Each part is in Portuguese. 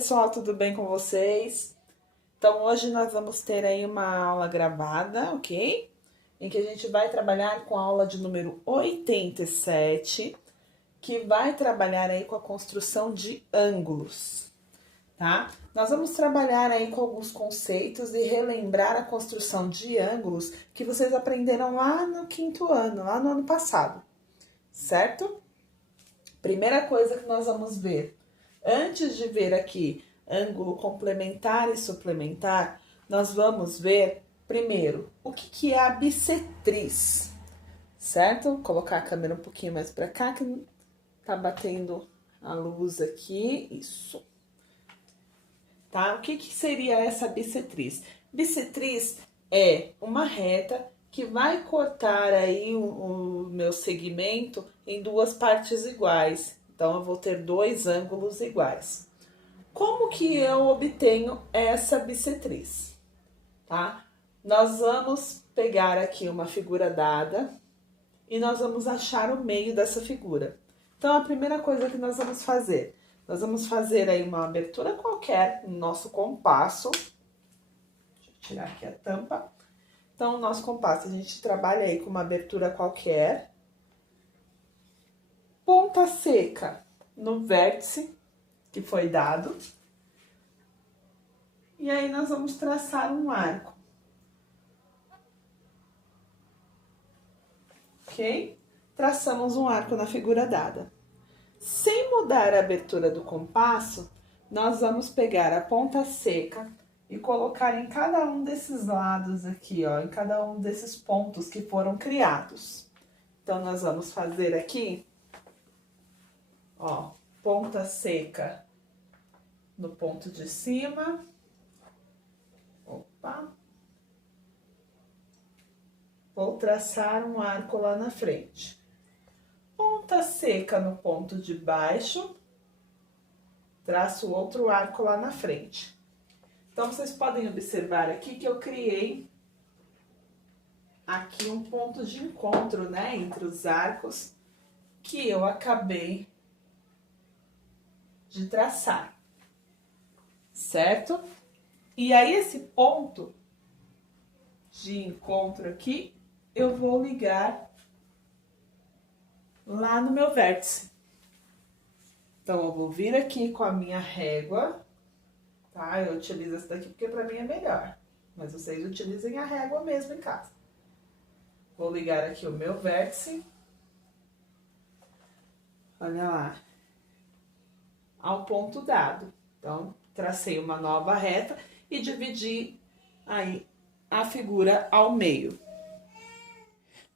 pessoal, tudo bem com vocês? Então, hoje nós vamos ter aí uma aula gravada, ok? Em que a gente vai trabalhar com a aula de número 87, que vai trabalhar aí com a construção de ângulos, tá? Nós vamos trabalhar aí com alguns conceitos e relembrar a construção de ângulos que vocês aprenderam lá no quinto ano, lá no ano passado, certo? Primeira coisa que nós vamos ver, antes de ver aqui ângulo complementar e suplementar, nós vamos ver primeiro o que é a bissetriz, certo? Vou colocar a câmera um pouquinho mais para cá, que tá batendo a luz aqui, isso. Tá? O que seria essa bissetriz? Bissetriz é uma reta que vai cortar aí o meu segmento em duas partes iguais. Então, eu vou ter dois ângulos iguais. Como que eu obtenho essa bissetriz? Tá? Nós vamos pegar aqui uma figura dada e nós vamos achar o meio dessa figura. Então, a primeira coisa que nós vamos fazer aí uma abertura qualquer no nosso compasso. Deixa eu tirar aqui a tampa. Então, o nosso compasso, a gente trabalha aí com uma abertura qualquer. Ponta seca no vértice que foi dado. E aí, nós vamos traçar um arco. Ok? Traçamos um arco na figura dada. Sem mudar a abertura do compasso, nós vamos pegar a ponta seca e colocar em cada um desses lados aqui, ó, em cada um desses pontos que foram criados. Então, nós vamos fazer aqui, ó, ponta seca no ponto de cima. Opa! Vou traçar um arco lá na frente. Ponta seca no ponto de baixo, traço outro arco lá na frente. Então, vocês podem observar aqui que eu criei aqui um ponto de encontro, né, entre os arcos que eu acabei de traçar, certo? E aí, esse ponto de encontro aqui, eu vou ligar lá no meu vértice. Então, eu vou vir aqui com a minha régua, tá? Eu utilizo essa daqui porque pra mim é melhor, mas vocês utilizem a régua mesmo em casa. Vou ligar aqui o meu vértice. Olha lá. Ao ponto dado. Então, tracei uma nova reta e dividi aí a figura ao meio.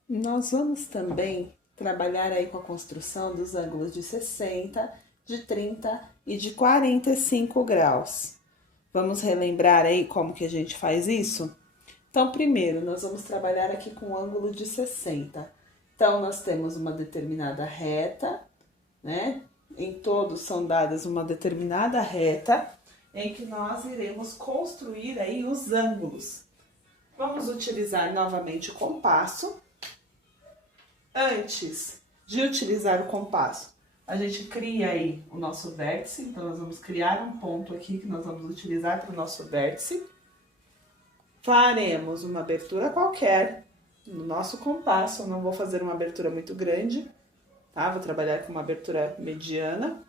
Nós vamos também trabalhar aí com a construção dos ângulos de 60, de 30 e de 45 graus. Vamos relembrar aí como que a gente faz isso? Então, primeiro, nós vamos trabalhar aqui com o ângulo de 60. Então, nós temos uma determinada reta, né? Em todos são dadas uma determinada reta, em que nós iremos construir aí os ângulos. Vamos utilizar novamente o compasso. Antes de utilizar o compasso, a gente cria aí o nosso vértice. Então, nós vamos criar um ponto aqui que nós vamos utilizar para o nosso vértice. Faremos uma abertura qualquer no nosso compasso. Eu não vou fazer uma abertura muito grande, tá? Vou trabalhar com uma abertura mediana.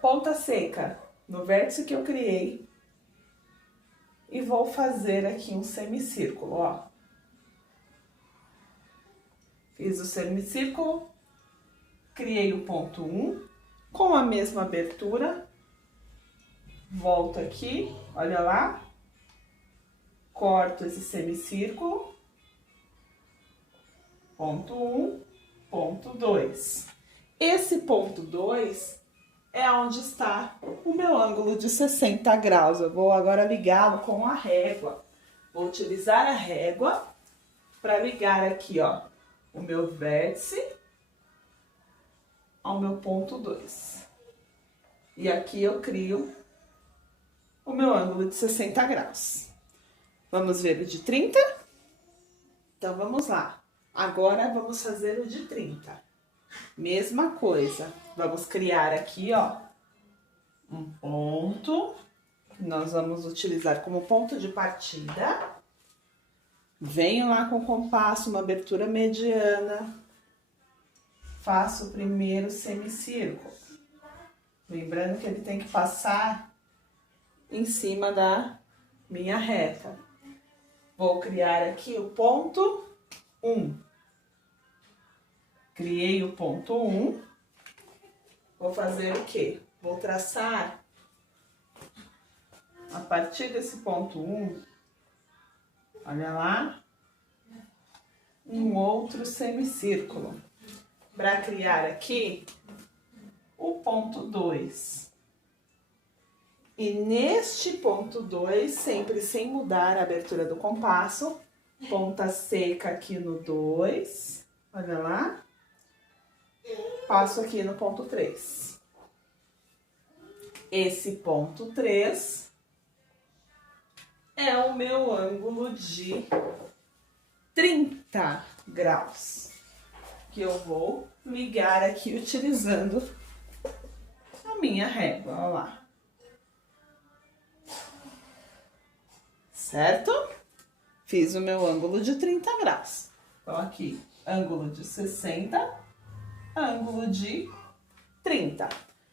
Ponta seca no vértice que eu criei. E vou fazer aqui um semicírculo, ó. Fiz o semicírculo, criei o ponto 1, com a mesma abertura, volto aqui, olha lá, corto esse semicírculo, ponto 1, ponto 2. Esse ponto 2 é onde está o meu ângulo de 60 graus. Eu vou agora ligá-lo com a régua. Vou utilizar a régua para ligar aqui, ó, o meu vértice ao meu ponto 2. E aqui eu crio o meu ângulo de 60 graus. Vamos ver o de 30? Então, vamos lá. Agora, vamos fazer o de 30. Mesma coisa. Vamos criar aqui, ó, um ponto, que nós vamos utilizar como ponto de partida. Venho lá com o compasso, uma abertura mediana. Faço o primeiro semicírculo. Lembrando que ele tem que passar em cima da minha reta. Vou criar aqui o ponto 1. Criei o ponto 1. Vou fazer o quê? Vou traçar, a partir desse ponto 1, olha lá, um outro semicírculo. Para criar aqui o ponto 2. E neste ponto 2, sempre sem mudar a abertura do compasso, ponta seca aqui no 2, olha lá, passo aqui no ponto 3. Esse ponto 3 é o meu ângulo de 30 graus, que eu vou ligar aqui utilizando a minha régua, olha lá. Certo? Fiz o meu ângulo de 30 graus. Então, aqui, ângulo de 60, ângulo de 30.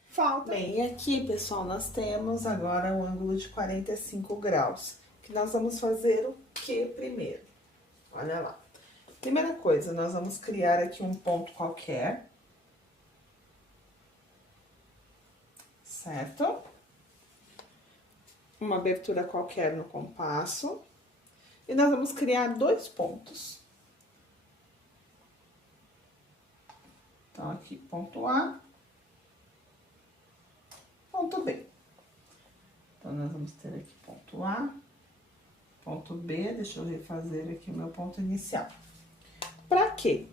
Falta. Bem, e aqui, pessoal, nós temos agora o ângulo de 45 graus. Que nós vamos fazer o que primeiro? Olha lá. Primeira coisa, nós vamos criar aqui um ponto qualquer. Certo? Uma abertura qualquer no compasso. E nós vamos criar 2 pontos. Então, aqui, ponto A, ponto B. Então, nós vamos ter aqui ponto A, ponto B. Deixa eu refazer aqui o meu ponto inicial. Para quê?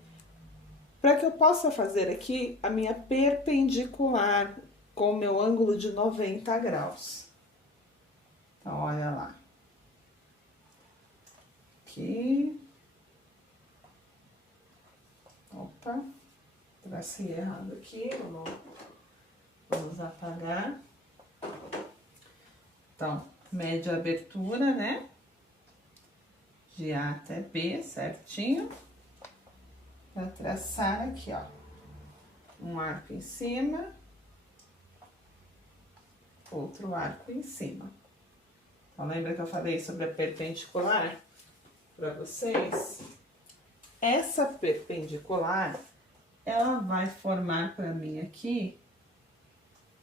Para que eu possa fazer aqui a minha perpendicular com o meu ângulo de 90 graus. Então, olha lá. Aqui. Opa, tracei errado aqui, vamos apagar. Então, média abertura, né? De A até B, certinho. Para traçar aqui, ó, um arco em cima, outro arco em cima. Então, lembra que eu falei sobre a perpendicular para vocês? Essa perpendicular, ela vai formar para mim aqui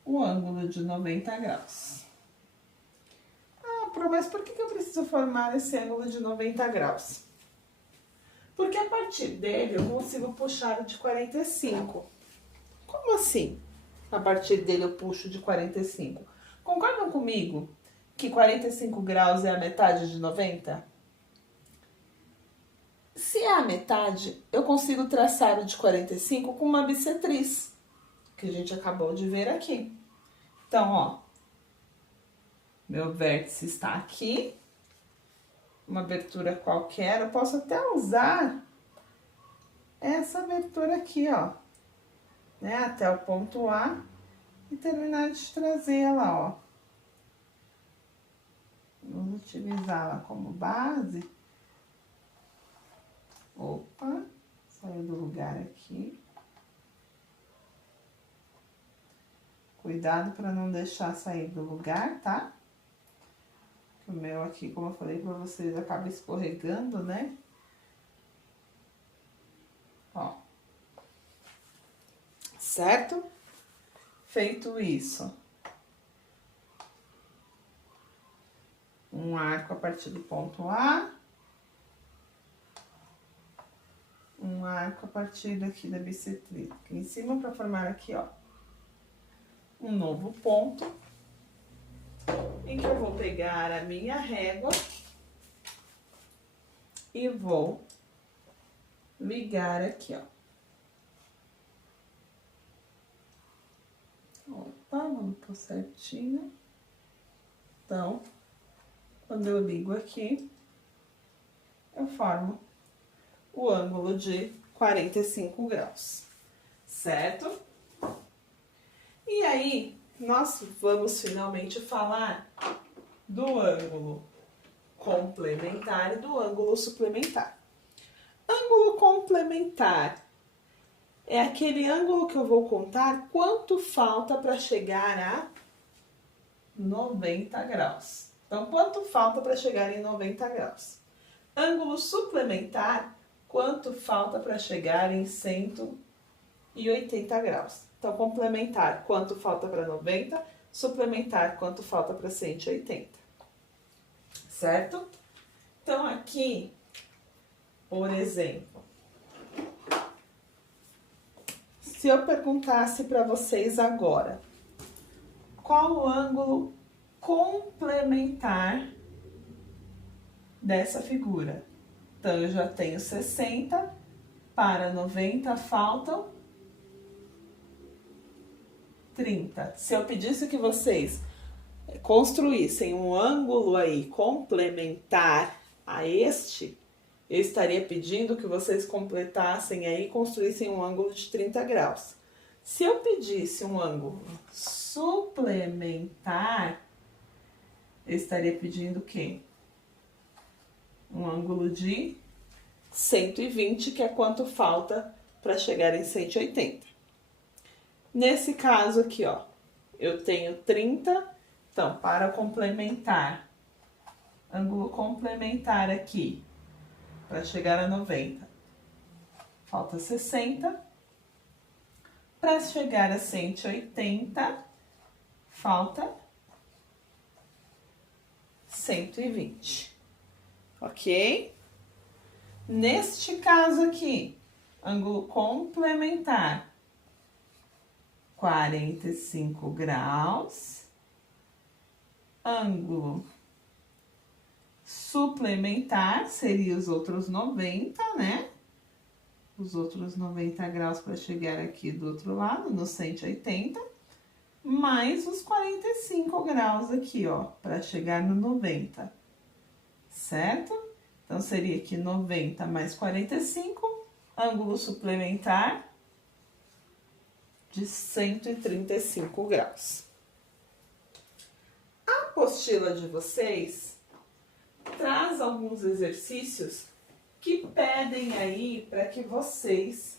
o ângulo de 90 graus. Ah, mas por que eu preciso formar esse ângulo de 90 graus? Porque a partir dele eu consigo puxar de 45. Como assim? A partir dele eu puxo de 45. Concordam comigo que 45 graus é a metade de 90? Se é a metade, eu consigo traçar o de 45 com uma bissetriz, que a gente acabou de ver aqui. Então, ó, meu vértice está aqui, uma abertura qualquer, eu posso até usar essa abertura aqui, ó, né, até o ponto A e terminar de trazer ela, ó. Vamos utilizá-la como base. Opa, saiu do lugar aqui. Cuidado para não deixar sair do lugar, tá? O meu aqui, como eu falei para vocês, acaba escorregando, né? Ó. Certo? Feito isso. Um arco a partir do ponto A. Um arco a partir daqui da bissetriz aqui em cima para formar aqui, ó, um novo ponto em que eu vou pegar a minha régua e vou ligar aqui, ó. Opa, vamos pôr certinho. Então, quando eu ligo aqui, eu formo o ângulo de 45 graus, certo? E aí, nós vamos finalmente falar do ângulo complementar e do ângulo suplementar. Ângulo complementar é aquele ângulo que eu vou contar quanto falta para chegar a 90 graus. Então, quanto falta para chegar em 90 graus? Ângulo suplementar, quanto falta para chegar em 180 graus. Então, complementar, quanto falta para 90, suplementar, quanto falta para 180. Certo? Então, aqui, por exemplo, se eu perguntasse para vocês agora, qual o ângulo complementar dessa figura? Então, eu já tenho 60, para 90 faltam 30. Se eu pedisse que vocês construíssem um ângulo aí complementar a este, eu estaria pedindo que vocês completassem aí e construíssem um ângulo de 30 graus. Se eu pedisse um ângulo suplementar, eu estaria pedindo o quê? Um ângulo de 120, que é quanto falta para chegar em 180. Nesse caso aqui, ó, eu tenho 30, então, para complementar, ângulo complementar aqui, para chegar a 90, falta 60. Para chegar a 180, falta 120, ok? Neste caso aqui, ângulo complementar, 45 graus, ângulo suplementar seria os outros 90, né? Os outros 90 graus para chegar aqui do outro lado, no 180, mais os 45 graus aqui, ó, para chegar no 90, certo? Então, seria aqui 90 mais 45, ângulo suplementar de 135 graus. A apostila de vocês traz alguns exercícios que pedem aí para que vocês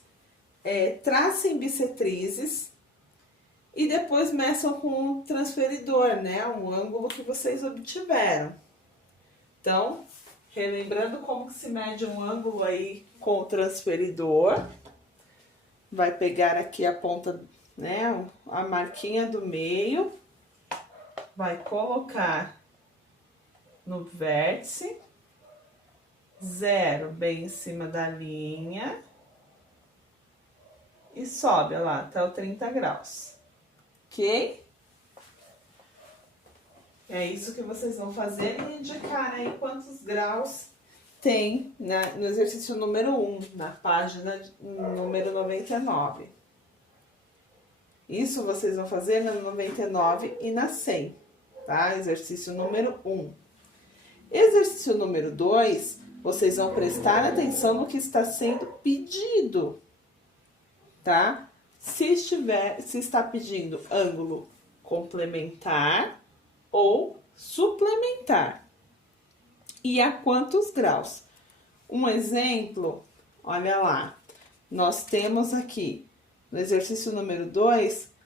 tracem bissetrizes e depois meçam com o transferidor, né? O ângulo que vocês obtiveram. Então, relembrando como que se mede um ângulo aí com o transferidor, vai pegar aqui a ponta, né? A marquinha do meio, vai colocar no vértice, 0 bem em cima da linha e sobe lá até o 30 graus, ok? É isso que vocês vão fazer e indicar aí quantos graus tem no exercício número 1, na página número 99. Isso vocês vão fazer na 99 e na 100, tá? Exercício número 1. Exercício número 2, vocês vão prestar atenção no que está sendo pedido, tá? Se está pedindo ângulo complementar ou suplementar. E a quantos graus? Um exemplo, olha lá, nós temos aqui, no exercício número 2,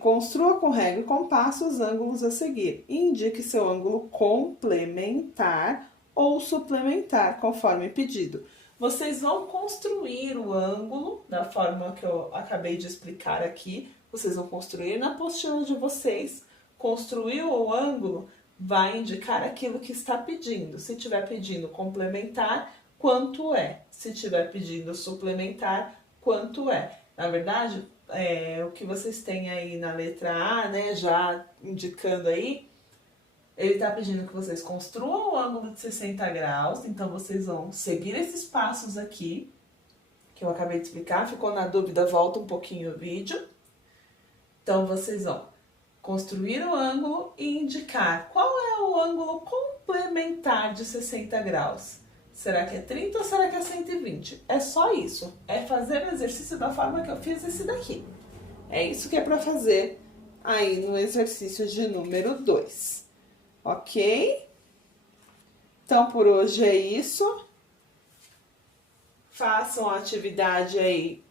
construa com régua e compasso os ângulos a seguir. E indique seu ângulo complementar ou suplementar, conforme pedido. Vocês vão construir o ângulo da forma que eu acabei de explicar aqui. Vocês vão construir na apostila de vocês. Construiu o ângulo, vai indicar aquilo que está pedindo. Se estiver pedindo complementar, quanto é? Se estiver pedindo suplementar, quanto é? Na verdade, o que vocês têm aí na letra A, né, já indicando aí, ele está pedindo que vocês construam o ângulo de 60 graus, então vocês vão seguir esses passos aqui, que eu acabei de explicar. Ficou na dúvida, volta um pouquinho o vídeo. Então, vocês vão construir o ângulo e indicar qual é o ângulo complementar de 60 graus. Será que é 30 ou será que é 120? É só isso. É fazer o exercício da forma que eu fiz esse daqui. É isso que é para fazer aí no exercício de número 2, ok? Então, por hoje é isso. Façam a atividade aí,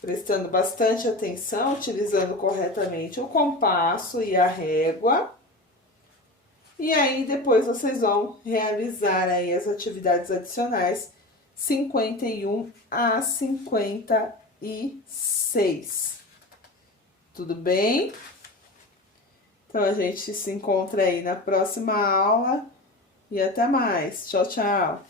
prestando bastante atenção, utilizando corretamente o compasso e a régua. E aí, depois vocês vão realizar aí as atividades adicionais 51 a 56. Tudo bem? Então, a gente se encontra aí na próxima aula e até mais. Tchau, tchau!